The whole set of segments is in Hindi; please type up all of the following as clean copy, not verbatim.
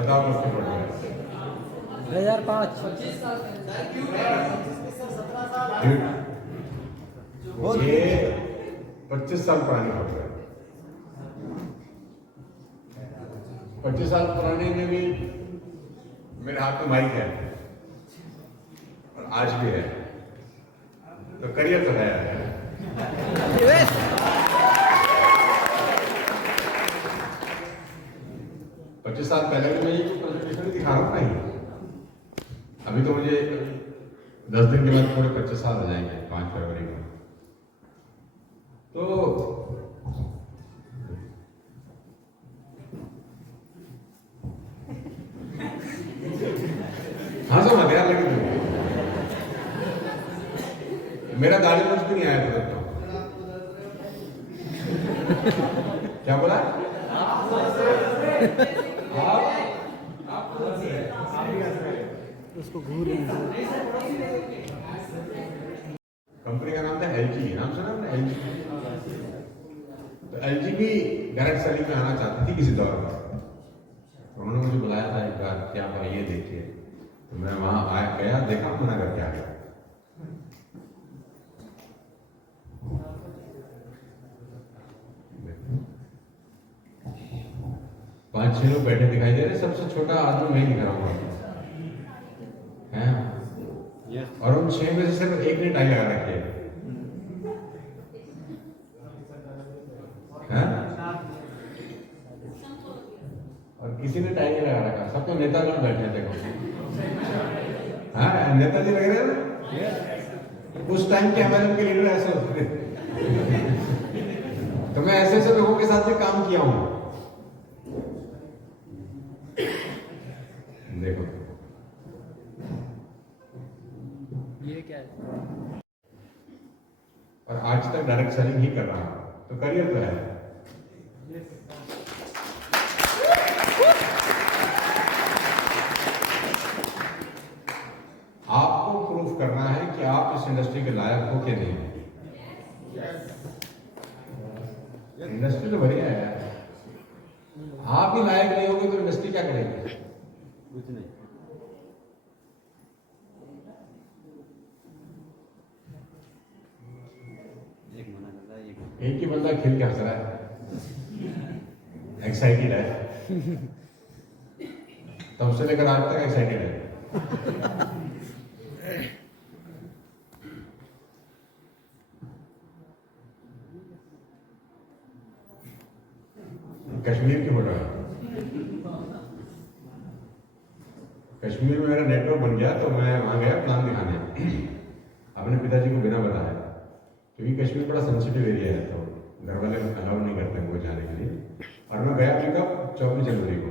बताओ किसके पढ़ रहे हैं? 2005। ये 25 साल पुरानी खबर है। 25 साल पुराने में भी मेरे हाथ में माइक है और आज भी है, तो करियर तो है। 25 साल पहले भी मैं ये प्रेजेंटेशन दिखा रहा हूँ नहीं। अभी तो मुझे 10 दिन के बाद पूरे 25 साल हो जाएंगे 5 फरवरी को। तो हाँ सो मत यार, लेकिन मेरा गाली कुछ भी नहीं आया था तो। क्या बोला आप उसको घूर कंपनी का नाम था एलजी, नाम सुना आपने एलजी? तो एलजी भी डायरेक्ट सेलिंग में आना चाहती थी किसी दौर में। उन्होंने मुझे बुलाया था एक बार कि आप आइए देखिए, तो मैं वहां आया गया, देखा, मना करके आ गया। पांच छह लोग बैठे दिखाई दे रहे, सबसे छोटा आदमी मैं ही दिख रहा हूँ हैं? और उन 6 में से सिर्फ एक ने टाई लगा रखी है। और किसी ने टाई नहीं लगा रखा, सब तो नेतागण बैठे थे। हाँ, नेताजी लग रहे हैं ना? उस टाइम के एमएलएम के लीडर ऐसे होते थे। तो मैं ऐसे ऐसे लोगों के साथ भी काम किया हूं। देखो ये क्या है? और आज तक डायरेक्ट सेलिंग ही कर रहा हूं, तो करियर तो है। आपको प्रूफ करना है कि आप इस इंडस्ट्री के लायक हो कि नहीं। इंडस्ट्री तो बढ़िया है, आप ही लायक नहीं होगे तो इंडस्ट्री क्या करेगी? कुछ नहीं। एक ही बंदा खिल के हंस रहा है, एक्साइटेड है, तब से लेकर आज तक एक्साइटेड है। कश्मीर की फोटो है। कश्मीर में मेरा नेटवर्क बन गया तो मैं वहां गया प्लान दिखाने अपने पिताजी को बिना बताया, क्योंकि कश्मीर बड़ा सेंसिटिव एरिया है, तो घर वाले अलाउ नहीं करते हैं वो जाने के लिए। और मैं गया भी कब? 24 जनवरी को,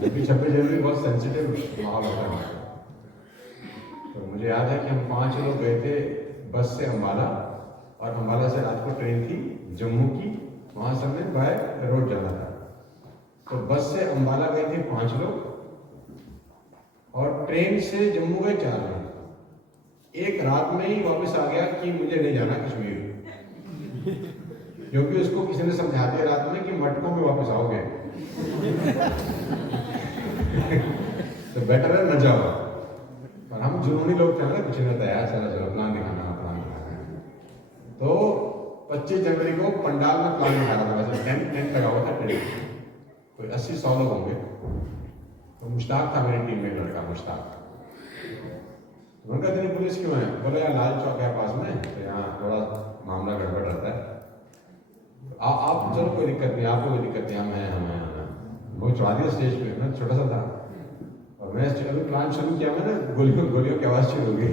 जबकि 26 जनवरी बहुत सेंसिटिव माहौल होता है। तो मुझे याद है कि हम 5 लोग गए थे बस से अम्बाला, और अम्बाला से रात को ट्रेन थी जम्मू की, वहां से हमें बाय रोड जाना था। तो बस से अम्बाला गए थे 5 लोग, और ट्रेन से जम्मू गए 4 लोग। एक रात में ही वापस आ गया कि मुझे नहीं जाना कश्मीर, क्योंकि उसको किसी ने समझा दिया रात में कि मटकों में वापस आओगे तो बेटर है न जाओ। और हम जुनूनी लोग थे ना, कुछ नहीं होता यार, चलो चलो प्लान दिखाना, प्लान दिखाना। तो 25 जनवरी को पंडाल में प्लान दिखा रहा था, वैसे टेंट लगा हुआ था, टेंट कोई 80-100 लोग होंगे। तो मुश्ताक था मेरी टीम में, लड़का मुश्ताक। उनका इतनी पुलिस क्यों है? बोले यार लाल चौक है पास में, तो यहाँ थोड़ा मामला गड़बड़ रहता है, आप चलो कोई दिक्कत नहीं, आपको कोई दिक्कत नहीं, हम हैं। वो चढ़ा दिया स्टेज पे, मैं छोटा सा था, और मैं अभी प्लान शुरू किया, मैंने गोलियों की आवाज़ शुरू हो गई।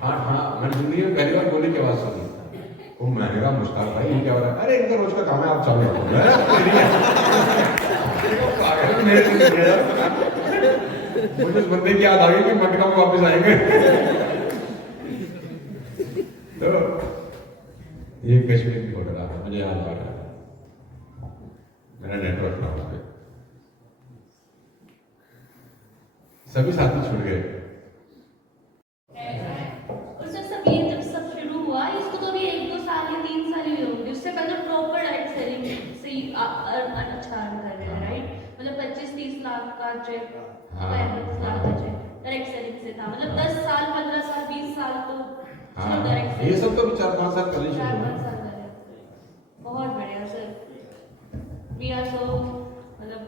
हाँ, मैंने जिंदगी में पहली बार गोली की आवाज़ सुनी। वो मैंने कहा मुश्ताक भाई ये क्या हो रहा है? अरे इनका रोज का काम है, आप चालू रखो। मुझे उस बंदे की याद आ गई कि मटका में वापस आएंगे। तो ये कश्मीर की फोटो था, मुझे याद आ रहा है, मेरा नेटवर्क था उसमें। सभी साथी छूट गए। और जब सब शुरू हुआ, इसको तो अभी 1-2 साल या 3 साल ही हुए होंगे। उससे पहले प्रॉपर डायरेक्ट सेलिंग से अच्छा का चेक, हाँ। 35 लाख का चेक डायरेक्ट सेलिंग से था। मतलब 10 साल, 15 साल, 20 साल तो हाँ, डायरेक्ट ये सब तो 4-5 साल पहले शुरू 4-5 हुआ। साल पहले। बहुत बढ़िया सर, वी आर सो मतलब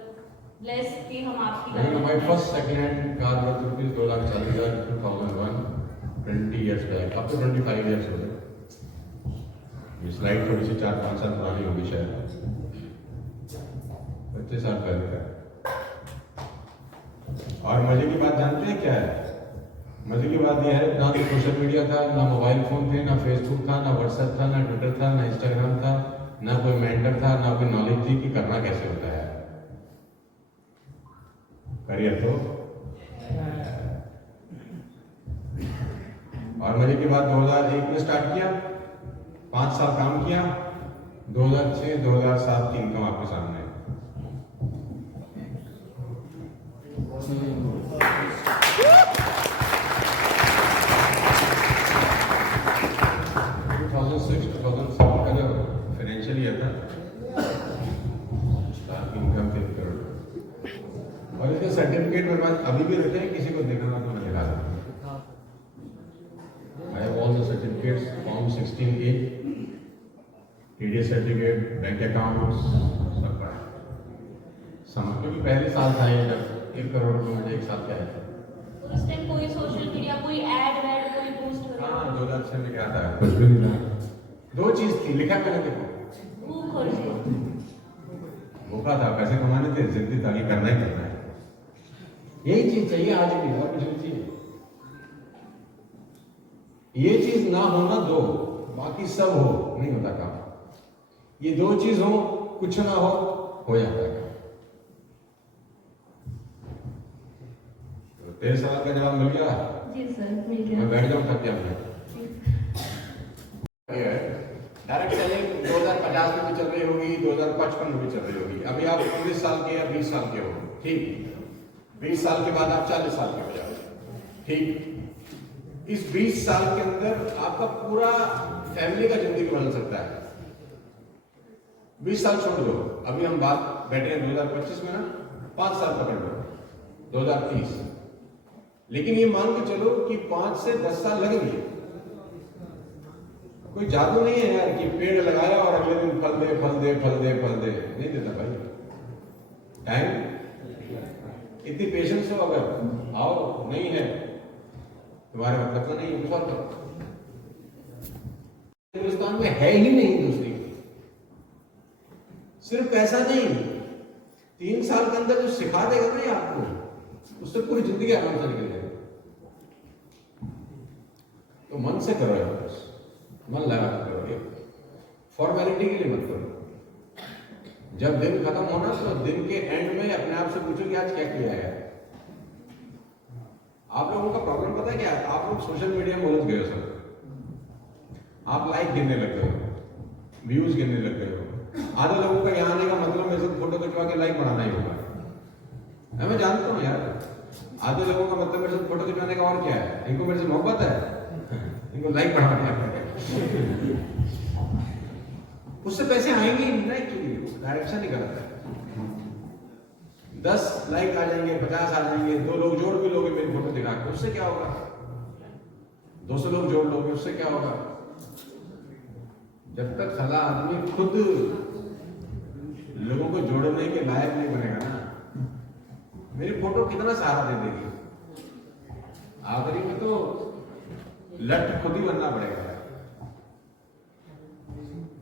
ब्लेस्ड कि हम आपकी My first second-hand car was rupees 2,40,000 2001, 20 years back, up to 25 years हो गए। ये स्लाइड थोड़ी सी 4-5 साल पुरानी होगी शायद, 25 साल पहले का। और मजे की बात जानते हैं क्या है? मजे की बात यह है, ना तो सोशल मीडिया था, ना मोबाइल फोन थे, ना फेसबुक था, ना व्हाट्सएप था, ना ट्विटर था, ना इंस्टाग्राम था, ना कोई मेंटर था, ना कोई नॉलेज थी कि करना कैसे होता है। करिए तो। और मजे की बात 2001 में स्टार्ट किया, 5 साल काम किया, 2006, 2007 की इनकम आपके सामने है। फाइनेंशियल ईयर था, इनकम 3 करोड़। और इसके सर्टिफिकेट मेरे पास अभी भी रखे हैं, किसी को देखना तो मैं दिखा दूँ। I have all the certificates, Form 16A, TDS certificate, bank accounts, सब पड़ा है। समझ क्योंकि पहले साल था ये जब 1 करोड़ रुपये मुझे एक साल का है। तो उस टाइम कोई सोशल मीडिया, कोई ऐड वैड, कोई पोस्ट हो रहा हाँ, 2006 में क्या था, कुछ भी नहीं था। 2 चीज थी, लिखा मैंने देखो, भूख और जीव। भूखा था, पैसे कमाने थे, जिद्दी था कि करना ही करना है। यही चीज चाहिए आज भी, और कुछ नहीं चाहिए। ये चीज ना होना दो, बाकी सब हो, नहीं होता काम। ये 2 चीज हो, कुछ ना हो जाता है। तो 13 सवाल का जवाब मिल गया। जी सर, मिल गया। मैं बैठ जाऊं थक गया मैं। डायरेक्ट सेलिंग 2050 में भी चल रही होगी, 2055 में भी चल रही होगी। अभी आप 19 साल के या 20 साल के हो, ठीक। 20 साल के बाद आप 40 साल के हो जाओगे, ठीक। इस 20 साल के अंदर आपका पूरा फैमिली का जिंदगी बदल सकता है। 20 साल छोड़ दो, अभी हम बात बैठे हैं 2025 में ना, 5 साल पकड़ लो, 2030। लेकिन ये मान के चलो कि 5 से 10 साल लगेंगे। कोई जादू नहीं है यार कि पेड़ लगाया और अगले दिन फल दे, फल दे, फल दे, फल दे, नहीं देता भाई। टाइम, इतनी पेशेंस हो, अगर आओ, नहीं है तुम्हारे मतलब तो नहीं, सॉल्व करो। हिंदुस्तान में है ही नहीं दूसरी, सिर्फ पैसा नहीं, 3 साल के अंदर जो सिखा देगा ना आपको, उससे पूरी जिंदगी आराम से निकल जाएगी। तो मन से करो यार, बस मन लगा कर करोगे, फॉर्मेलिटी के लिए मत करो। जब दिन खत्म होना तो दिन के एंड में अपने आप से पूछो कि आज क्या किया है। आप लोगों का प्रॉब्लम पता है क्या है? आप लोग सोशल मीडिया में उलझ गए हो सब। आप लाइक गिनने लग गए हो, व्यूज गिनने लग गए हो। आधे लोगों का यहाँ आने का मतलब मेरे से फोटो खिंचवा के लाइक बढ़ाना ही होगा। मैं जानता हूँ यार, आधे लोगों का मतलब मेरे से फोटो खिंचवाने का और क्या है? इनको मेरे से मोहब्बत है, इनको लाइक बढ़ाना है। उससे पैसे आएंगे ही नहीं, क्योंकि डायरेक्शन ही गलत है। 10 लाइक आ जाएंगे, 50 आ जाएंगे, 2 लोग जोड़ भी लोगे मेरी फोटो दिखा के, उससे क्या होगा? 200 लोग जोड़ लोगे, उससे क्या होगा? जब तक साला आदमी खुद लोगों को जोड़ने के लायक नहीं बनेगा ना, मेरी फोटो कितना सहारा दे देगी? आखिरी में तो लट खुद ही बनना पड़ेगा।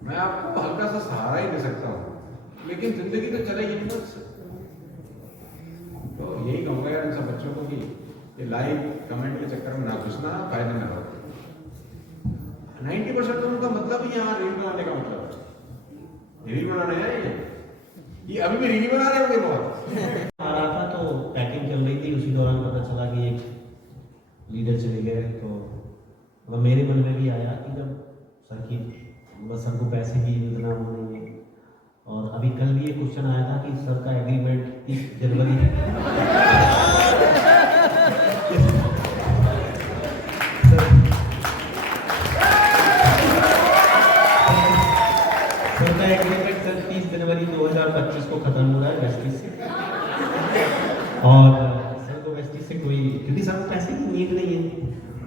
मैं आपको हल्का सा सहारा ही दे सकता हूं, लेकिन जिंदगी तो चलेगी नहीं मुझसे। तो यही कहूंगा यार इन सब बच्चों को कि ये लाइक कमेंट के चक्कर में ना घुसना, फायदे में रहो। 90% तो उनका मतलब ही यहाँ रील बनाने का मतलब है, रील बनाने हैं ये अभी भी रील बना रहे होंगे बहुत। आ रहा था तो पैकिंग चल रही थी, उसी दौरान पता चला कि एक लीडर चले गए। तो मतलब मेरे मन में भी आया कि जब सर की बस सर को पैसे की इतना वो नहीं है। और अभी कल भी ये क्वेश्चन आया था कि सर का एग्रीमेंट 30 जनवरी सर का एग्रीमेंट सर 30 जनवरी 2025 को खत्म हो रहा है जस्टिस से। और सर को वेस्टीज से कोई, क्योंकि सर को पैसे की नीड नहीं है।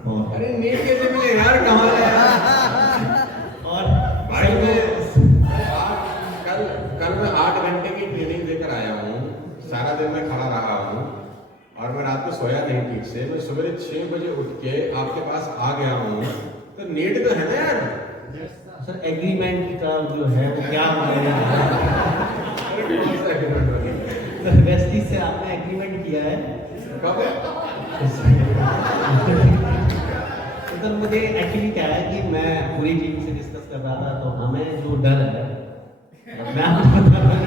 और अरे नीट कैसे मिले यार, कमाल है यार। और भाई मैं कल मैं 8 घंटे की ट्रेनिंग देकर आया हूँ, सारा दिन मैं खड़ा रहा हूँ और मैं रात को सोया नहीं ठीक से। मैं सवेरे 6 बजे उठ के आपके पास आ गया हूँ, तो नीट तो है ना यार। सर एग्रीमेंट का जो है वो क्या वेस्टीज से आपने एग्रीमेंट किया है कब? तो सर मुझे एक्चुअली क्या है कि मैं पूरी टीम से डिस्कस कर रहा था, तो हमें जो डर है मैं आपको बता रहा हूं।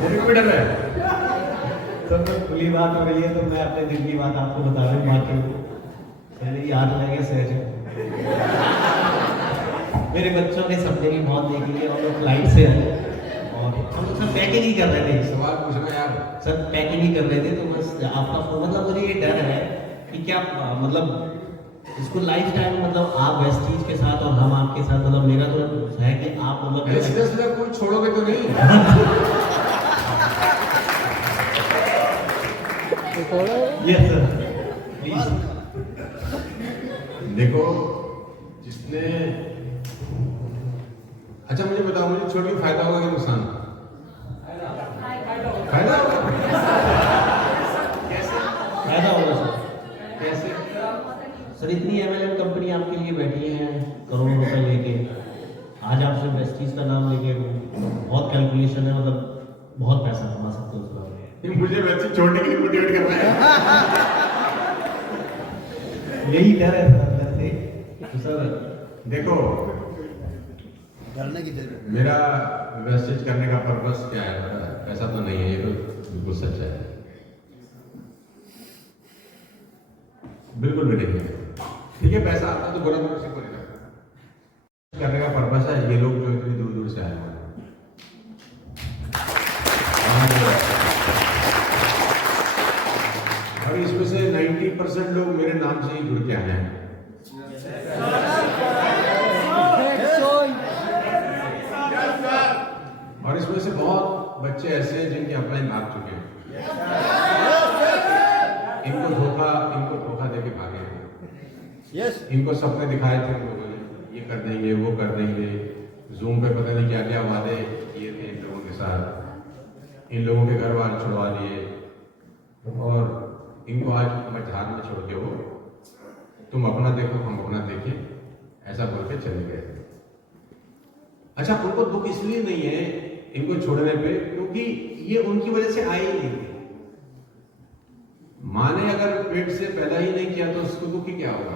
मेरे को भी डर है। सर तो खुली बात हो रही है तो मैं अपने दिल की बात आपको बता रहा हूँ। बाकी मैंने याद लगे सहज मेरे बच्चों ने सपने भी बहुत देख लिए और वो फ्लाइट से आए और हम लोग सब पैकिंग ही कर रहे थे। सवाल पूछना यार। सर पैकिंग ही कर रहे थे, तो बस आपका फोन, मतलब मुझे ये डर है कि क्या मतलब इसको लाइफ टाइम मतलब आप वेस्टीज के साथ और हम आपके साथ, मतलब मेरा तो है कि आप अरे सीधा मतलब सीधा कोई छोड़ोगे तो नहीं? Yes sir please. देखो जिसने, अच्छा मुझे बताओ, मुझे छोड़ के फायदा होगा कि नुकसान? फायदा होगा। कैसे? फायदा होगा सर। कैसे? सर इतनी एमएलएम कंपनी आपके लिए बैठी है करोड़ों रुपए लेके, आज आप सिर्फ वेस्टीज का नाम लेके बहुत कैलकुलेशन है, मतलब बहुत पैसा कमा सकते हो उसका। ये मुझे वैसे छोड़ने के लिए मोटिवेट कर रहा है। यही डर है सर अंदर से। तो सर देखो डरने की जरूरत मेरा वेस्टेज करने का पर्पस क्या है पता है? पैसा तो नहीं है, ये तो बिल्कुल सच है, बिल्कुल भी नहीं है। ठीक है, पैसा आता तो बुरा तो किसी को नहीं लगता। करने का पर्पस है ये लोग जो इतनी दूर दूर से आए हुए हैं। और इसमें से 90% लोग मेरे नाम से ही जुड़ के आए हैं। और इसमें से बहुत बच्चे ऐसे हैं जिनके अपलाइन भाग चुके हैं। इनको धोखा देके भागे हैं। यस इनको सपने दिखाए थे लोगों ने, ये कर देंगे वो कर देंगे, जूम पे पता नहीं क्या क्या वादे किए थे इन लोगों के साथ, इन लोगों के घर वाले छुड़वा लिए और इनको आज मझधार में छोड़ के वो तुम अपना देखो हम अपना देखें ऐसा बोल के चले गए। अच्छा, उनको दुख इसलिए नहीं है इनको छोड़ने पे क्योंकि ये उनकी वजह से आए ही नहीं थे। माँ ने अगर पेट से पैदा ही नहीं किया तो उसको दुख ही क्या होगा?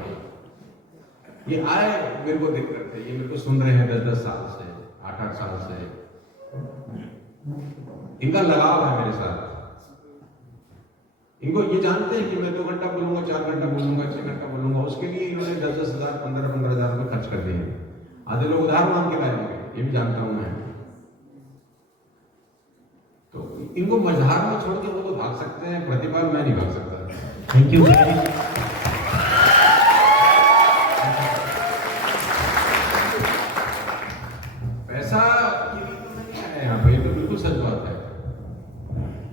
ये आए, मेरे को दिक्कत है, ये मेरे को सुन रहे हैं 10-10 साल से, 8-8 साल से, इनका लगाव है मेरे साथ। इनको ये जानते हैं कि मैं 2 घंटा बोलूंगा, 4 घंटा बोलूंगा, 6 घंटा बोलूंगा, उसके लिए इन्होंने 10-10 हज़ार, 15-15 हज़ार रुपये खर्च कर दिए। आधे लोग उधार मांग के लाए होंगे, ये भी जानता हूं मैं। तो इनको मझधार में छोड़ के वो तो भाग सकते हैं, प्रतिभा मैं नहीं भाग सकता। Thank you. पैसा के लिए तो मैं नहीं आया यहाँ पे, ये तो बिल्कुल सच बात है।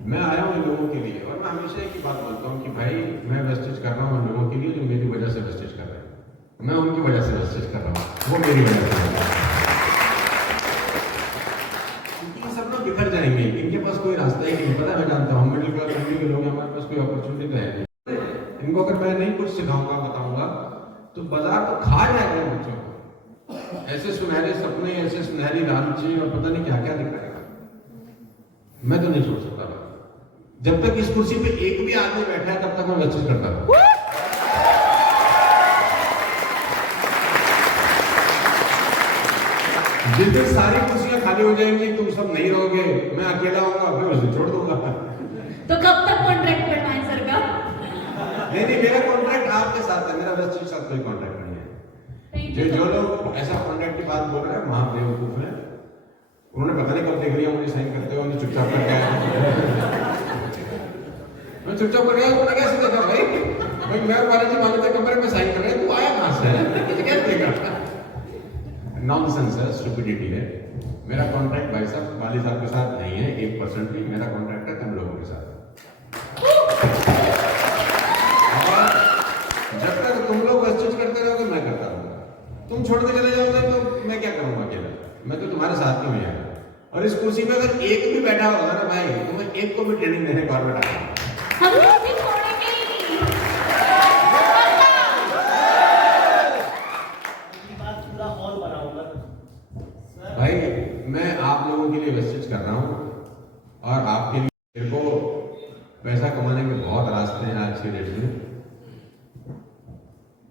मैं आया हूँ इन लोगों के लिए और मैं हमेशा एक ही बात बोलता हूँ कि भाई मैं वेस्टेज कर रहा हूँ उन लोगों के लिए जो मेरी वजह से वेस्टेज कर रहे हैं। मैं उनकी वजह से वेस्टेज कर रहा हूँ, वो मेरी वजह से। क्योंकि ये सब लोग बिखर जाएंगे, इनके पास कोई रास्ता ही नहीं। पता है, मैं जानता हूँ मिडिल क्लास फैमिली के लोग, हमारे पास कोई अपॉर्चुनिटी तो है नहीं। इनको अगर मैं नहीं कुछ सिखाऊंगा, बताऊंगा तो बाजार तो खा जाएगा बच्चों को। ऐसे सुनहरे सपने, ऐसे सुनहरी रांची और पता नहीं क्या क्या दिखाएगा। मैं तो नहीं छोड़ सकता भाई। जब तक इस कुर्सी पे एक भी आदमी बैठा है तब तक मैं वेस्टेज करता रहूं। जिस दिन सारी कुर्सियां खाली हो जाएंगी, तुम सब नहीं रहोगे, मैं अकेला होऊंगा, फिर उसे छोड़ दूंगा। तो कब तक कॉन्ट्रैक्ट बनवाएं सर का? नहीं, मेरा कॉन्ट्रैक्ट आपके साथ है, मेरा वेस्टेज के साथ कोई कॉन्ट्रैक्ट नहीं है। जो लोग ऐसा कॉन्ट्रैक्ट की बात बोल रहे हैं वहां बेवकूफ है। उन्होंने पता नहीं कब देख लिया मुझे साइन करते हुए, उन्हें चुपचाप कर गया। मैं चुपचाप कर गया, उन्होंने कैसे देखा भाई मैं बालाजी मानते कमरे में साइन कर रहे हैं, तू आया कहां से? कैसे देखा? नॉनसेंस है, स्टुपिडिटी है। मेरा कॉन्ट्रैक्ट भाई साहब वाली साहब के साथ नहीं है 1% भी, मेरा कॉन्ट्रैक्ट है तुम लोगों के साथ। और जब तक तुम लोग बस चीज करते रहोगे मैं करता रहूंगा। तुम छोड़ के चले जाओगे तो मैं क्या करूंगा अकेला? मैं तो तुम्हारे साथ में हूं यार। और इस कुर्सी पे अगर एक भी बैठा होगा ना भाई तो मैं एक को भी ट्रेनिंग देने को और बैठा हम कुर्सी छोड़ेंगे ही नहीं। बात पूरा हॉल बना होगा सर। भाई मैं आप लोगों के लिए मैसेज कर रहा हूँ और आपके लिए मेरे को पैसा कमाने के बहुत रास्ते हैं आज के डेट में।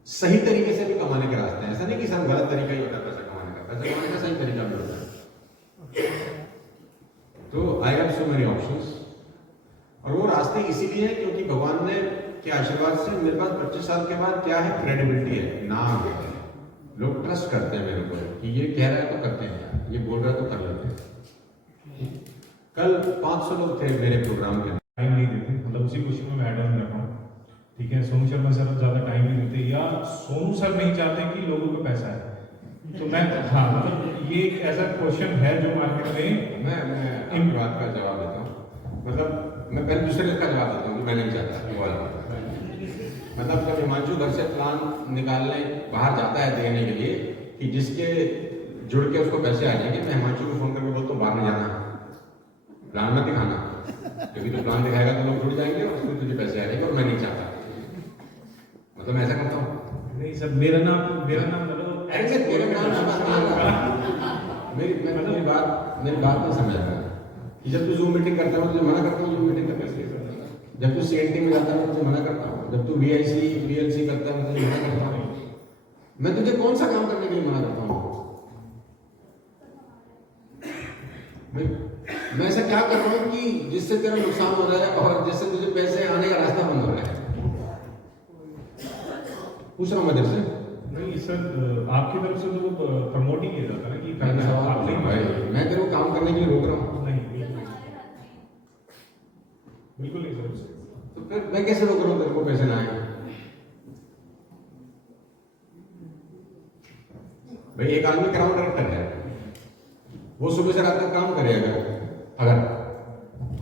सही तरीके से भी कमाने के रास्ते हैं, ऐसा नहीं कि सब गलत तरीका ही होता है पैसा कमाने का। पैसा कमाने का सही तरीका भी होता है। तो I have so many options और वो रास्ते इसीलिए हैं क्योंकि भगवान ने के आशीर्वाद से मेरे पास 25 साल के बाद क्या है, क्रेडिबिलिटी है, नाम है। लोग ट्रस्ट करते हैं मेरे को कि ये कह रहा है तो करते हैं यार, ये बोल रहा है तो कर लेते हैं। कल 500 लोग थे मेरे प्रोग्राम के। टाइम नहीं देते, मतलब उसी क्वेश्चन में मैं ऐड ऑन कर रहा हूँ। ठीक है, सोनू शर्मा सर ज़्यादा टाइम नहीं देते या सोनू सर नहीं चाहते कि लोगों को पैसा है। तो मैं हाँ मतलब ये एक ऐसा क्वेश्चन है जो मार्केट में मैं इन बात का जवाब देता हूँ। मतलब मैं पहले दूसरे का जवाब देता हूँ कि मैं नहीं चाहता वो वाला। मतलब जब हिमांशु घर से प्लान निकालने बाहर जाता है देने के लिए कि जिसके जुड़ के उसको पैसे आ जाएंगे, मैं हिमांशु को फोन करके बोलता हूँ बाहर नहीं जाना, प्लान मत दिखाना, क्योंकि तो प्लान दिखाएगा तो लोग जुड़ जाएंगे और उसमें तुझे पैसे आ जाएंगे और मैं नहीं चाहता। मतलब मैं ऐसा करता हूँ। नहीं सर, मेरा नाम मतलब ऐसे तेरे नाम से बात नहीं होगा। मेरी बात नहीं समझ रहा कि जब तू जूम मीटिंग करता है तुझे मना करता हूँ जूम मीटिंग करने से। जब तू सीएनटी में जाता है तुझे मना करता हूँ। जब तू वीएलसी करता है तुझे मना करता हूँ। मैं तुझे कौन सा काम करने के लिए मना करता हूँ? मैं ऐसा क्या कर रहा हूँ कि जिससे तेरा नुकसान हो रहा है और जिससे तुझे पैसे आने का रास्ता बंद हो रहा है? पूछ रहा हूँ मैं तेरे से। नहीं सर, आपकी तरफ से तो प्रमोट ही किया जाता है ना कि मैंने सवाल नहीं भाई, मैं तेरे को काम करने के लिए रोक रहा हूँ। नहीं बिल्कुल नहीं सर। तो फिर मैं कैसे रोक रहा हूँ तेरे को पैसे ना आए? भाई एक आदमी क्राउन डायरेक्टर है, वो सुबह से रात तक काम करेगा अगर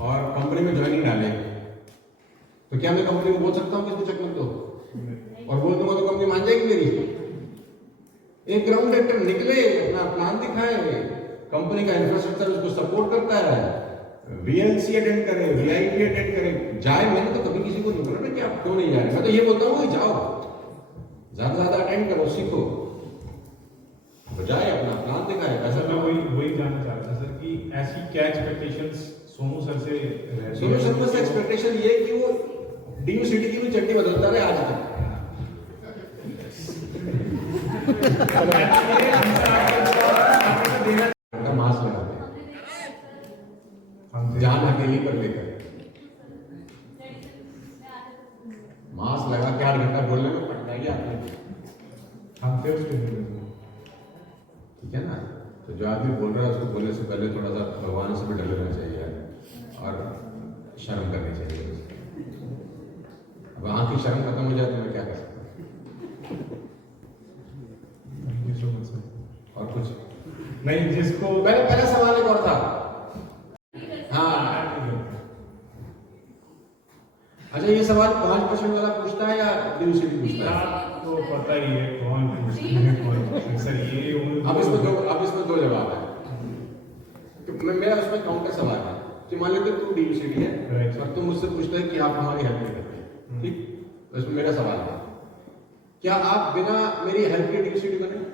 और कंपनी में ज्वाइनिंग डाले तो क्या मैं कंपनी को बोल सकता हूँ कि इसको चेक मत दो? और बोल दूंगा तो कंपनी मान जाएगी मेरी? एक ग्राउंड डायरेक्टर निकले, अपना प्लान दिखाए, कंपनी का इंफ्रास्ट्रक्चर उसको सपोर्ट करता है, वीएलसी अटेंड करे, वीआईपी अटेंड करे, जाए। मैंने तो कभी किसी को नहीं बोला ना कि आप क्यों नहीं जा रहे। मैं तो ये बोलता हूँ जाओ, ज्यादा से ज्यादा अटेंड करो, सीखो, बजाय अपना प्लान दिखाए। ऐसा सर मैं वही जानना चाह रहा था सर कि ऐसी क्या एक्सपेक्टेशंस सोनू सर से रहती है? सोनू शर्मा से एक्सपेक्टेशन ये कि वो डीयू सिटी की भी चट्टी बदलता रहे आज तक। मास्क लगाते जान अकेली पर लेकर मास्क लगा के 8 घंटा बोलने में पड़ता है आपने। हम थे उसके लिए। ठीक है ना? तो जो आदमी बोल रहा है उसको बोलने से पहले थोड़ा सा भगवान से भी डर लेना चाहिए और शर्म करनी चाहिए। अब आँख की शर्म खत्म हो जाए तो मैं क्या कर सकता हूँ? और कुछ नहीं, जिसको पहला सवाल एक और था। हाँ अच्छा, ये सवाल 5% वाला पूछता है या ड्यू सिटी पूछता है? आपको पता ही है कौन पूछता है कौन पूछता है। सर ये अब इसमें दो जवाब है। तो मेरा उसमें काउंटर सवाल है कि मान लेते तू ड्यू सिटी है और तुम मुझसे पूछते है कि आप हमारी हेल्प नहीं करते। ठीक, तो इसमें मेरा सवाल है, क्या आप बिना मेरी हेल्प के ड्यू सिटी बने?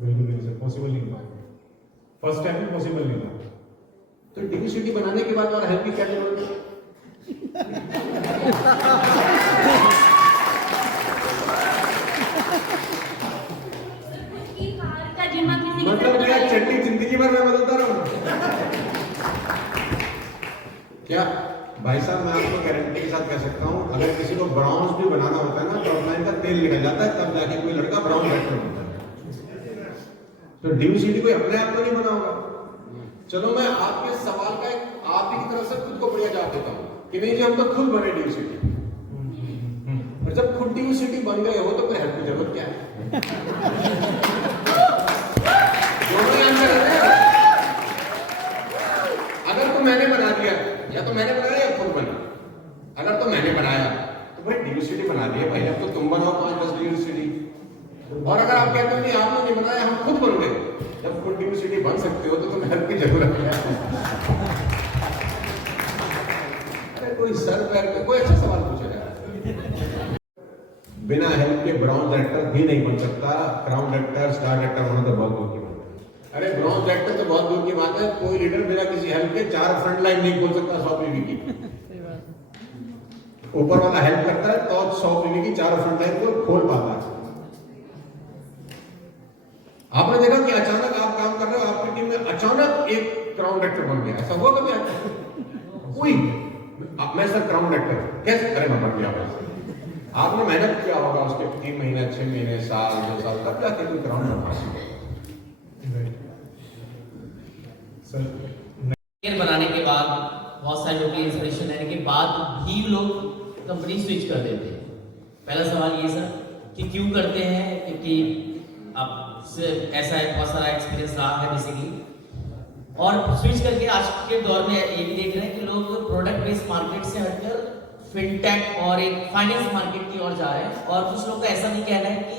बिल्कुल नहीं सर, पॉसिबल नहीं था। फर्स्ट टाइम में पॉसिबल नहीं था। तो ड्यू सिटी बनाने के बाद और हेल्प की क्या जरूरत है? मतलब क्या चट्टी जिंदगी भर मैं बदलता रहूं? क्या भाई साहब, मैं आपको गारंटी के साथ कह सकता हूं, अगर किसी को ब्राउन्स भी बनाना होता है ना तो अपना इनका तेल निकल जाता है, तब जाके कोई लड़का ब्राउन बैटर बनता है। तो ड्यू सिटी कोई अपने आप को नहीं बना होगा। चलो मैं आपके सवाल का आप ही की तरफ से खुद को बढ़िया जवाब देता हूँ कि नहीं जी, हम तो खुद बने ड्यू सिटी। और जब खुद ड्यू सिटी बन गए हो तो कोई हेल्प की जरूरत क्या है? जब कंटिन्यूसिटी बन सकते हो तो तुम्हें हेल्प की जरूरत है। अरे कोई सर पैर पे कोई अच्छा सवाल पूछेगा। बिना हेल्प के ब्रॉन्ज एक्टर भी नहीं बन सकता, क्राउन एक्टर स्टार एक्टर होना तो बहुत दूर की बात है। अरे ब्रॉन्ज एक्टर तो बहुत दूर की बात है, कोई लीडर बिना किसी हेल्प के 4 फ्रंट लाइन नहीं खोल सकता 100 पीवी की। ऊपर वाला हेल्प करता है तो 100 पीवी की 4 फ्रंट लाइन को खोल पाता है। आपने देखा कि अचानक आप काम कर रहे हो, आपकी टीम में अचानक एक क्राउन एक्टर बन गया, ऐसा हुआ कभी? कोई मैं सर क्राउन एक्टर कैसे? अरे मैं बन गया वैसे। आपने मेहनत किया होगा उसके 3 महीने 6 महीने साल 2 साल तब जाके कोई क्राउन बना सकता। सर बनाने के बाद बहुत सारे लोग इंस्पिरेशन लेने के बाद भी लोग कंपनी स्विच कर देते हैं। पहला सवाल ये सर कि क्यों करते हैं, क्योंकि अब ऐसा बहुत सारा एक्सपीरियंस रहा है बेसिकली, और स्विच करके आज के दौर में ये भी देख रहे हैं कि लोग प्रोडक्ट बेस्ड मार्केट से हटकर फिनटेक और एक फाइनेंस मार्केट की ओर जा रहे हैं। और कुछ लोग का ऐसा भी कहना है कि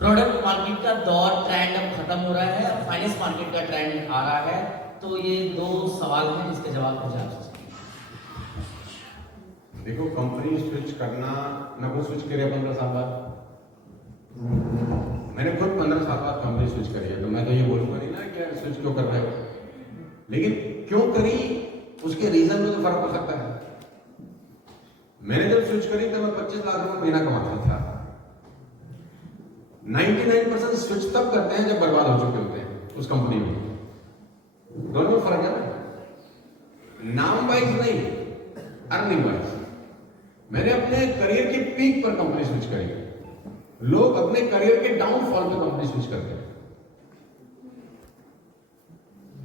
प्रोडक्ट मार्केट का दौर ट्रेंड अब खत्म हो रहा है, फाइनेंस मार्केट का ट्रेंड आ रहा है। तो ये 2 सवाल हैं जिसके जवाब मुझे आपसे चाहिए। देखो कंपनी स्विच करना, मैं खुद स्विच किया 15 साल बाद, मैंने खुद 15 साल बाद कंपनी स्विच करी है, तो मैं तो ये बोलूंगा नहीं ना कि स्विच क्यों कर रहे हो, लेकिन क्यों करी उसके रीजन में तो फर्क हो सकता है। मैंने जब स्विच करी तब मैं 25 लाख रुपए महीना कमाता था। 99% स्विच तब करते हैं जब बर्बाद हो चुके होते हैं उस कंपनी में। दोनों में फर्क है ना, नाम वाइज नहीं, अर्निंग वाइज। मैंने अपने करियर की पीक पर कंपनी स्विच करी। लोग अपने करियर के डाउनफॉल पर कंपनी स्विच करते हैं।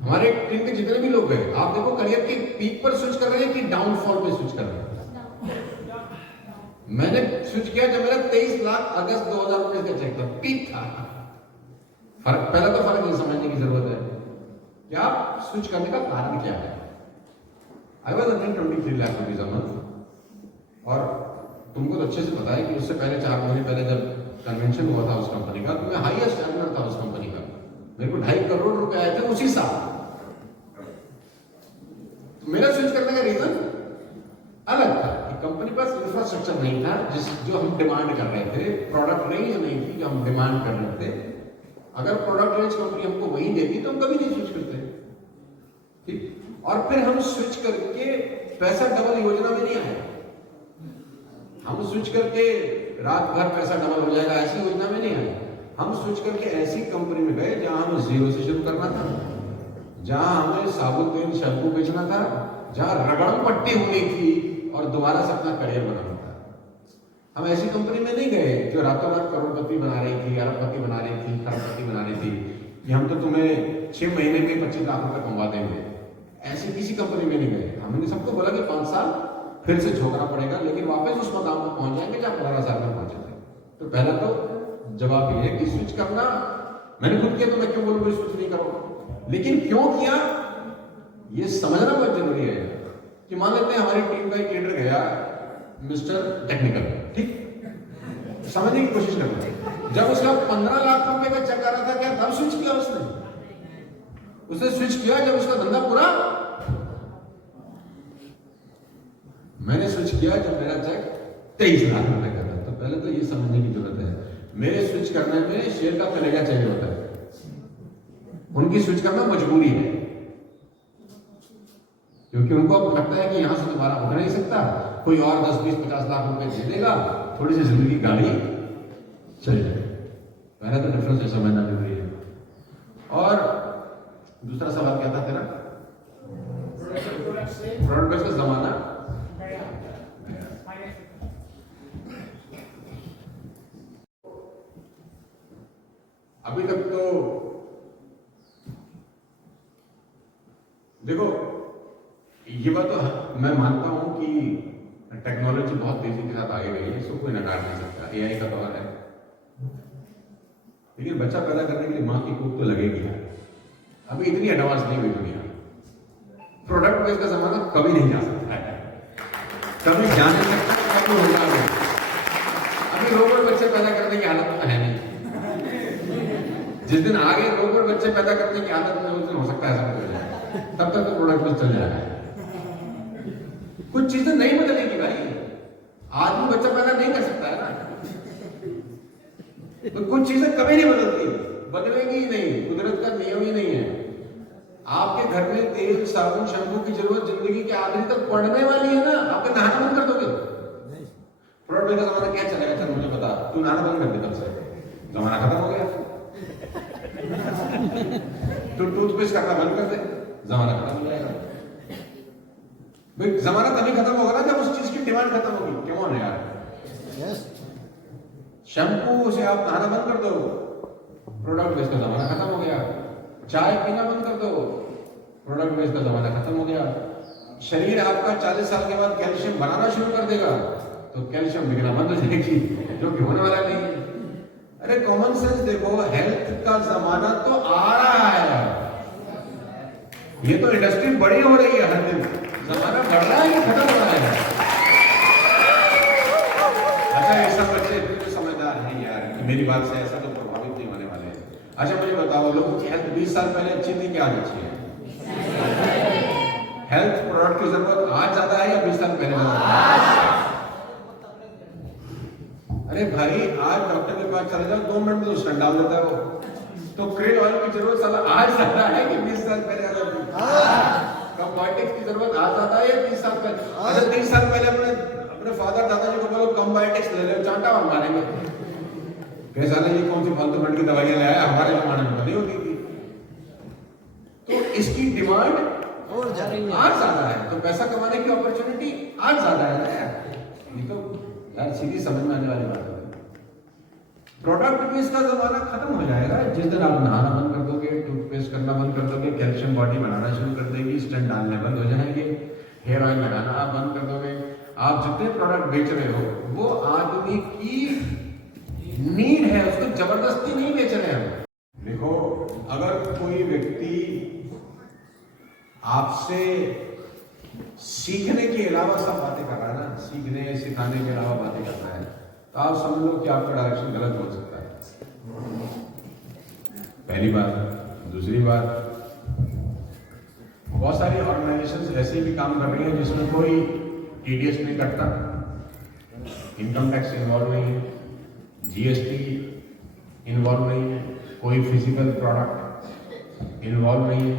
हमारे टीम के जितने भी लोग गए, आप देखो करियर की पीक पर स्विच कर रहे हैं कि डाउनफॉल पे स्विच कर रहे हैं। मैंने स्विच किया जब मेरा 23 लाख अगस्त 2019 का चेक था, पीक था। फर्क, पहला तो फर्क ये समझने की जरूरत है कि आप स्विच करने का कारण क्या है। I was earning 23 lakh rupees a month, और तुमको तो अच्छे से पता है कि उससे पहले 4 महीने पहले जब कन्वेंशन हुआ था उस कंपनी का, तो मैं हाईएस्ट अर्नर था उस कंपनी का। मेरे को 2.5 करोड़ रुपए आए थे उसी साल। तो मेरा स्विच करने का रीजन अलग था कि कंपनी पास इंफ्रास्ट्रक्चर नहीं था जो हम डिमांड कर रहे थे, प्रोडक्ट रेंज नहीं थी जो हम डिमांड कर रहे थे। अगर प्रोडक्ट रेंज कंपनी हमको वही देती तो हम कभी नहीं स्विच करते, ठीक। और फिर हम स्विच करके पैसा डबल योजना में नहीं आए। हम स्विच करके रात भर पैसा डबल हो जाएगा ऐसी योजना में नहीं आए। हम स्विच करके ऐसी कंपनी में गए जहां हमें 0 से शुरू करना था, जहां हमें साबुन तेल शैम्पू बेचना था, जहां रगड़ पट्टी होनी थी और दोबारा से अपना करियर बनाना था। हम ऐसी कंपनी में नहीं गए जो रातों रात करोड़पति बना रही थी, अरबपति बना रही थी, खरबपति बना रही थी कि हम तो तुम्हें 6 महीने में 25 लाख रुपए कमवा देंगे। ऐसी किसी कंपनी में नहीं गए। हमने सबको बोला कि 5 साल फिर से झोंकना पड़ेगा, लेकिन वापस उस मकाम पर पहुंच जाएंगे जहां 15 साल में पहुंचे थे। तो पहला तो जवाब ये है कि स्विच करना मैंने खुद किया, तो मैं क्यों बोलूंगा स्विच नहीं करो। लेकिन क्यों किया ये समझना बहुत जरूरी है कि मान लेते हैं हमारी टीम का एक लीडर गया मिस्टर टेक्निकल, ठीक, समझने की कोशिश करना। जब उसका 15 लाख रुपए का चेक आ रहा था, क्या तब स्विच किया उसने स्विच किया जब उसका धंधा पूरा। मैंने स्विच किया जब मेरा चेक 23 लाख रुपए का था। तो पहले तो ये समझने की जरूरत है, मेरे स्विच करने में शेयर का कलेजा चाहिए होता है। उनकी स्विच करना मजबूरी है, क्योंकि उनको अब लगता है कि यहां से दोबारा हो नहीं सकता, कोई और 10, 20, 50 लाख रुपए दे देगा, थोड़ी सी जिंदगी गाड़ी चल जाए। पहले तो डिफरेंस है, समझना जरूरी है। और दूसरा सवाल क्या था तेरा? प्रोडक्ट बेस का जमाना। अभी तक तो देखो, ये बात तो मैं मानता हूं कि टेक्नोलॉजी बहुत तेजी के साथ आगे गई है, इसको कोई नकार नहीं सकता। एआई का दौर है, लेकिन बच्चा पैदा करने के लिए मां की कूद तो लगेगी। अभी इतनी एडवांस नहीं हुई दुनिया। प्रोडक्ट बेस का जमाना कभी नहीं जा सकता है, कभी जा नहीं सकता, कभी होगा नहीं। अभी रोबोट बच्चे पैदा करने की हालत तो है नहीं। जिस दिन आगे लोग और बच्चे पैदा करने की आदत में उस दिन हो सकता है ऐसा कुछ हो जाए, तब तक तो प्रोडक्ट बस चल जाएगा। कुछ चीजें नहीं बदलेगी भाई, आदमी बच्चा पैदा नहीं कर सकता है ना, तो कुछ चीजें कभी नहीं बदलती, बदलेंगी ही नहीं, कुदरत का नियम ही नहीं है। आपके घर में तेल साबुन शैम्पू की जरूरत जिंदगी के आखिरी तक पड़ने वाली है ना, आपके नहाना बंद कर दोगे? प्रोडक्ट का जमाना क्या चलेगा? चल मुझे बता, तू नहाना बंद कर दे, तब से जमाना खत्म हो गया। तू टूथपेस्ट करना बंद कर दे, जमाना खत्म हो जाएगा। भाई जमाना तभी खत्म होगा ना जब उस चीज की डिमांड खत्म होगी। क्यों है यार? शैम्पू से आप नहाना बंद कर दो, प्रोडक्ट बेस का जमाना खत्म हो गया। चाय पीना बंद कर दो, प्रोडक्ट बेस का जमाना खत्म हो गया। शरीर आपका 40 साल के बाद कैल्शियम बनाना शुरू कर देगा, तो कैल्शियम बिकना बंद हो जाएगी, जो कि होने वाला नहीं है। अरे कॉमन सेंस देखो, हेल्थ का जमाना तो आ रहा है। ये तो इंडस्ट्री बड़ी हो रही है, हर दिन जमाना बढ़ रहा है कि खत्म हो रहा है? अच्छा, ये सब बच्चे इतने समझदार हैं यार कि मेरी बात से ऐसा तो प्रभावित नहीं होने वाले हैं। अच्छा मुझे बताओ, लोगों की हेल्थ 20 साल पहले अच्छी थी कि आज अच्छी है? हेल्थ प्रोडक्ट की जरूरत आज ज्यादा है या 20 साल पहले? अरे भाई, आज डॉक्टर के पास चले जाओ, 2 मिनट में तो स्टंट डाल देता है वो। तो क्रेल ऑयल की जरूरत साला आज ज्यादा है कि 20 साल पहले? कंबायोटिक्स की जरूरत आज ज्यादा है या 30 साल पहले? अगर 30 साल पहले अपने फादर दादाजी को बोलो कंबायोटिक्स ले लो, चांटा हम मारेंगे। कैसा नहीं, ये कौन सी फालतू बेड की दवाइयां लाया, हमारे जमाने में नहीं होती थी। तो इसकी डिमांड और आज ज्यादा है, तो पैसा कमाने की अपॉर्चुनिटी आज ज्यादा है ना यार। ये तो यार सीधी समझ में आने वाली बात है। प्रोडक्ट बेस का जमाना खत्म हो जाएगा जिस दिन आप नहाना बंद कर दोगे, टूथपेस्ट करना बंद कर दोगे, कैल्शियम बॉडी बनाना शुरू कर देगी, स्टंट डालने बंद हो जाएंगे, हेयर ऑयल लगाना आप बंद कर दोगे। आप जितने प्रोडक्ट बेच रहे हो वो आदमी की नीड है, उसको जबरदस्ती नहीं बेच रहे हैं। देखो, अगर कोई व्यक्ति आपसे सीखने के अलावा सब बातें कर रहा है ना, सीखने सिखाने के अलावा बातें कर रहा है, तो आप समझ लो कि आपका डायरेक्शन गलत हो सकता है। पहली बात। दूसरी बात, बहुत सारी ऑर्गेनाइजेशंस ऐसे भी काम कर रही हैं जिसमें कोई टीडीएस नहीं कटता, इनकम टैक्स इन्वॉल्व नहीं है, जीएसटी इन्वॉल्व नहीं है, कोई फिजिकल प्रोडक्ट इन्वॉल्व नहीं है,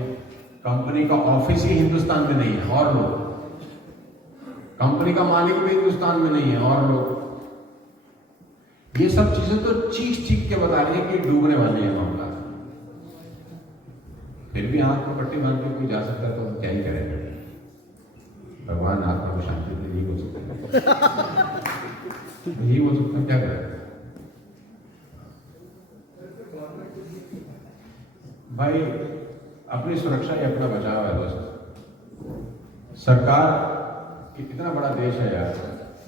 कंपनी का ऑफिस ही हिंदुस्तान में नहीं है और लोग, कंपनी का मालिक भी हिंदुस्तान में नहीं है और लोग। ये सब चीजें तो चीख चीख के बता रही है कि डूबने वाली है मामला। फिर भी हाथ में पट्टी बांध के कोई जा सकता है तो हम क्या ही करेंगे? भगवान आत्मा को शांति दे, यही हो सकता है, यही हो सकता है, क्या करें भाई? अपनी सुरक्षा ही अपना बचाव है दोस्त। सरकार इतना बड़ा देश है यार,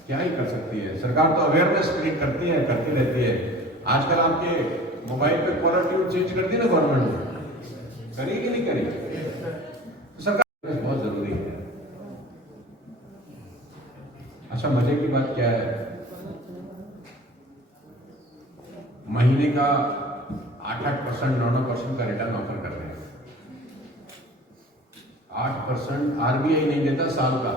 क्या ही कर सकती है सरकार? तो अवेयरनेस क्रिएट करती है, करती रहती है। आजकल आपके मोबाइल पे कॉलर ट्यून चेंज कर दी ना गवर्नमेंट ने, करेगी नहीं करेगी? तो सरकार बहुत जरूरी है। अच्छा, मजे की बात क्या है, महीने का 8% 9% का रिटर्न ऑफर कर रहे हैं। 8% आरबीआई नहीं देता साल का।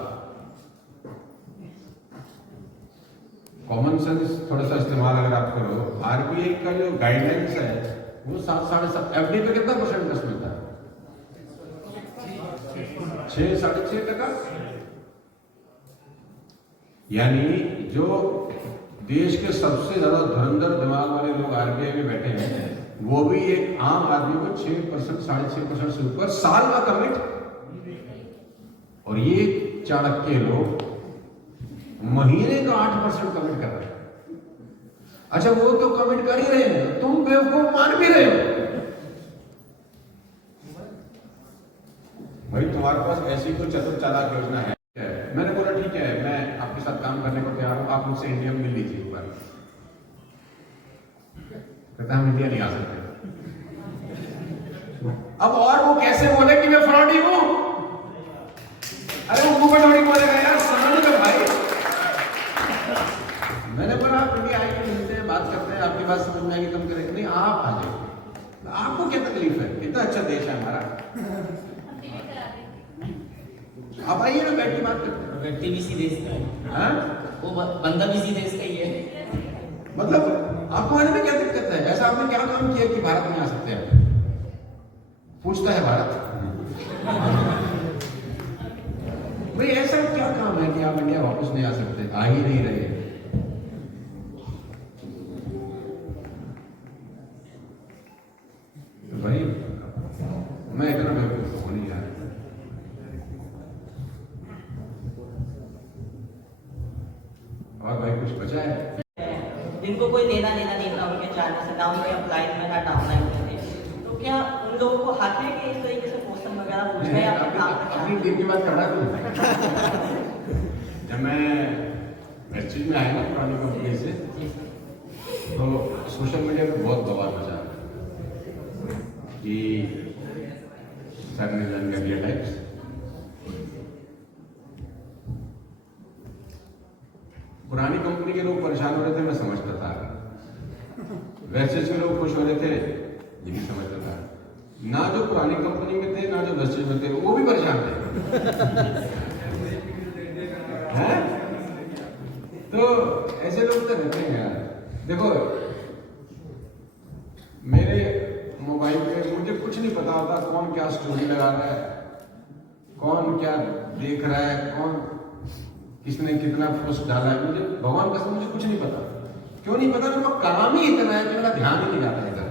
कॉमन सेंस थोड़ा सा इस्तेमाल अगर आप करो, आरबीआई का जो गाइडलाइंस है वो 7 साढ़े 7, एफडी पे कितना % इंटरेस्ट मिलता है? 6 साढ़े 6%। यानी जो देश के सबसे ज्यादा धुरंधर दिमाग वाले लोग आरबीआई में बैठे हैं, वो भी एक आम आदमी को 6% साढ़े 6% से ऊपर साल का कमिट, और ये चाणक्य लोग महीने का 8% कमिट कर रहे हैं। अच्छा, वो तो कमिट कर ही रहे हैं, तुम बेवकूफ मान भी रहे हो। भाई तुम्हारे पास ऐसी कोई चतुर चालाक योजना है? मैंने बोला ठीक है, मैं आपके साथ काम करने को तैयार हूं, आप मुझसे इंडिया में मिल लीजिए एक बार। कहता हम इंडिया नहीं आ सकते। अब और वो कैसे बोले कि मैं फ्रॉडी हूं? अरे वो मुंह थोड़ी बोलेगा यार, समझ लो भाई। मैंने बोला आप इंडिया आएंगे, मिलते हैं, बात करते हैं, आपकी बात समझ में आएगी, तुम करेंगे नहीं, आप आ जाओ, कितना अच्छा देश है हमारा। हम टिकट करा देंगे। आप आइए ना, बैठ के बात करते हैं। व्यक्ति भी इसी देश का है, हाँ? वो बंदा भी इसी देश का ही है। मतलब आपको आने में क्या दिक्कत है? ऐसा आपने क्या काम किया कि भारत में आ सकते हैं? पूछता है भारत। भाई ऐसा क्या काम है कि आप इंडिया वापस नहीं आ सकते? आ ही नहीं रहे। तो भाई मैं इतना बेवकूफ हो नहीं यार। और भाई कुछ बचा है? जिनको कोई लेना देना नहीं था उनके जाने से, ना उनके अपलाइन में ना डाउनलाइन में थे, तो क्या उन लोगों को हक है कि इस तरीके से क्वेश्चन वगैरह पूछ रहे हैं अपने काम पे? अपनी टीम की बात कर रहा तू। जब मैं वेस्टर्न में आया ना पुरानी कंपनी से, तो सोशल मीडिया पे बहुत बवाल मचा कि सर ने ज्वाइन कर लिया टाइप्स। पुरानी कंपनी के लोग परेशान हो रहे थे, मैं समझता था। वेस्टेज के लोग खुश हो रहे थे, ये भी समझता था। ना जो पुरानी कंपनी में थे ना जो वेस्टेज में थे, वो भी परेशान थे। हैं? तो ऐसे लोग तो रहते हैं यार। देखो मेरे मोबाइल पे मुझे कुछ नहीं पता होता कौन क्या स्टोरी लगा रहा है, कौन क्या देख रहा है, कौन किसने कितना पोस्ट डाला है। मुझे भगवान कसम मुझे कुछ नहीं पता। क्यों नहीं पता? मेरे को काम ही इतना है कि मेरा ध्यान ही नहीं जाता इधर।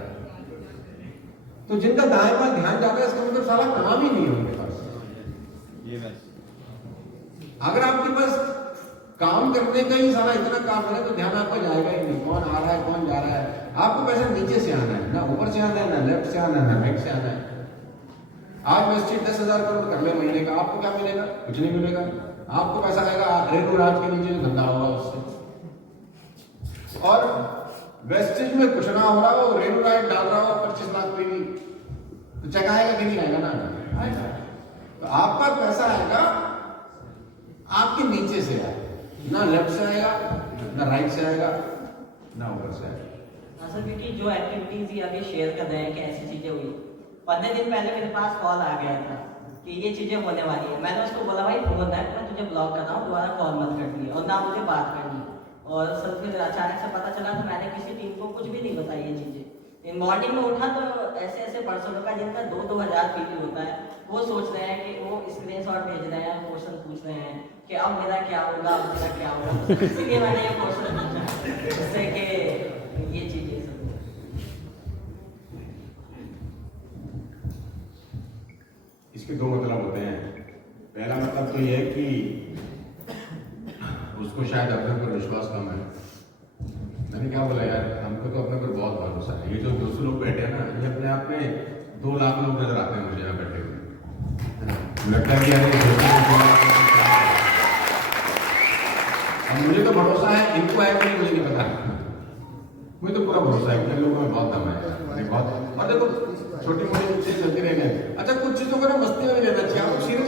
तो जिनका दाएं बाएं ध्यान जाता है इसका मतलब सारा काम ही नहीं है उनके पास। अगर आपके पास काम करने का ही सारा इतना काम है तो ध्यान आपका जाएगा ही नहीं। कौन आ रहा है कौन जा रहा है। आपको पैसा नीचे से आना है, ना ऊपर से आना है, ना लेफ्ट से आना है, ना राइट से आना है। आज वेस्टेज 10,000 करोड़ कर ले महीने का, आपको क्या मिलेगा? कुछ नहीं मिलेगा। आपको पैसा आएगा रेनू राज के नीचे जो धंधा होगा उससे। और वेस्टेज में कुछ ना हो रहा हो, रेनू राज डाल रहा हो 25 लाख पीवी, तो चेक आएगा कि नहीं आएगा? ना आएगा। तो आपका पैसा आएगा आपके नीचे से आएगा, ना लेफ्ट से आएगा, ना राइट से आएगा, ना ऊपर से आएगा। सर क्योंकि जो एक्टिविटीज ये अभी शेयर कर रहे हैं कि ऐसी चीजें हुई, 15 दिन पहले मेरे पास कॉल आ गया था कि ये चीजें होने वाली है। मैंने उसको बोला भाई फोन है, मैं तुझे ब्लॉक कर रहा हूँ, दोबारा कॉल मत कर दिए और ना मुझे बात करनी। और सर फिर अचानक से पता चला तो मैंने किसी टीम को कुछ भी नहीं बताई ये चीजें। मॉर्निंग में उठा तो ऐसे ऐसे पर्सनों का जिनका 2-2 हज़ार पीवी होता है, वो सोच रहे हैं कि वो स्क्रीनशॉट भेज रहे हैं, क्वेश्चन पूछ रहे हैं कि अब मेरा क्या होगा, अब मेरा क्या होगा। इसीलिए मैंने ये क्वेश्चन पूछा जिससे कि ये चीजें सब। इसके दो मतलब होते हैं। पहला मतलब तो ये है कि उसको शायद अपने पर विश्वास कम है। मैंने क्या बोला यार, हमको तो अपने पर बहुत भरोसा है। ये जो 200 लोग बैठे हैं ना, ये अपने आप में 2 लाख लोग नजर आते हैं मुझे यहाँ बैठे हुए। लगता है कि अब मुझे तो भरोसा है, इनको है कि नहीं मुझे नहीं पता। मुझे तो पूरा भरोसा है, उन लोगों में बहुत दम है, बहुत। और देखो छोटी मोटी चीजें चलती रहेंगे। अच्छा कुछ चीजों को ना मस्ती में भी लेना चाहिए। आप सीधे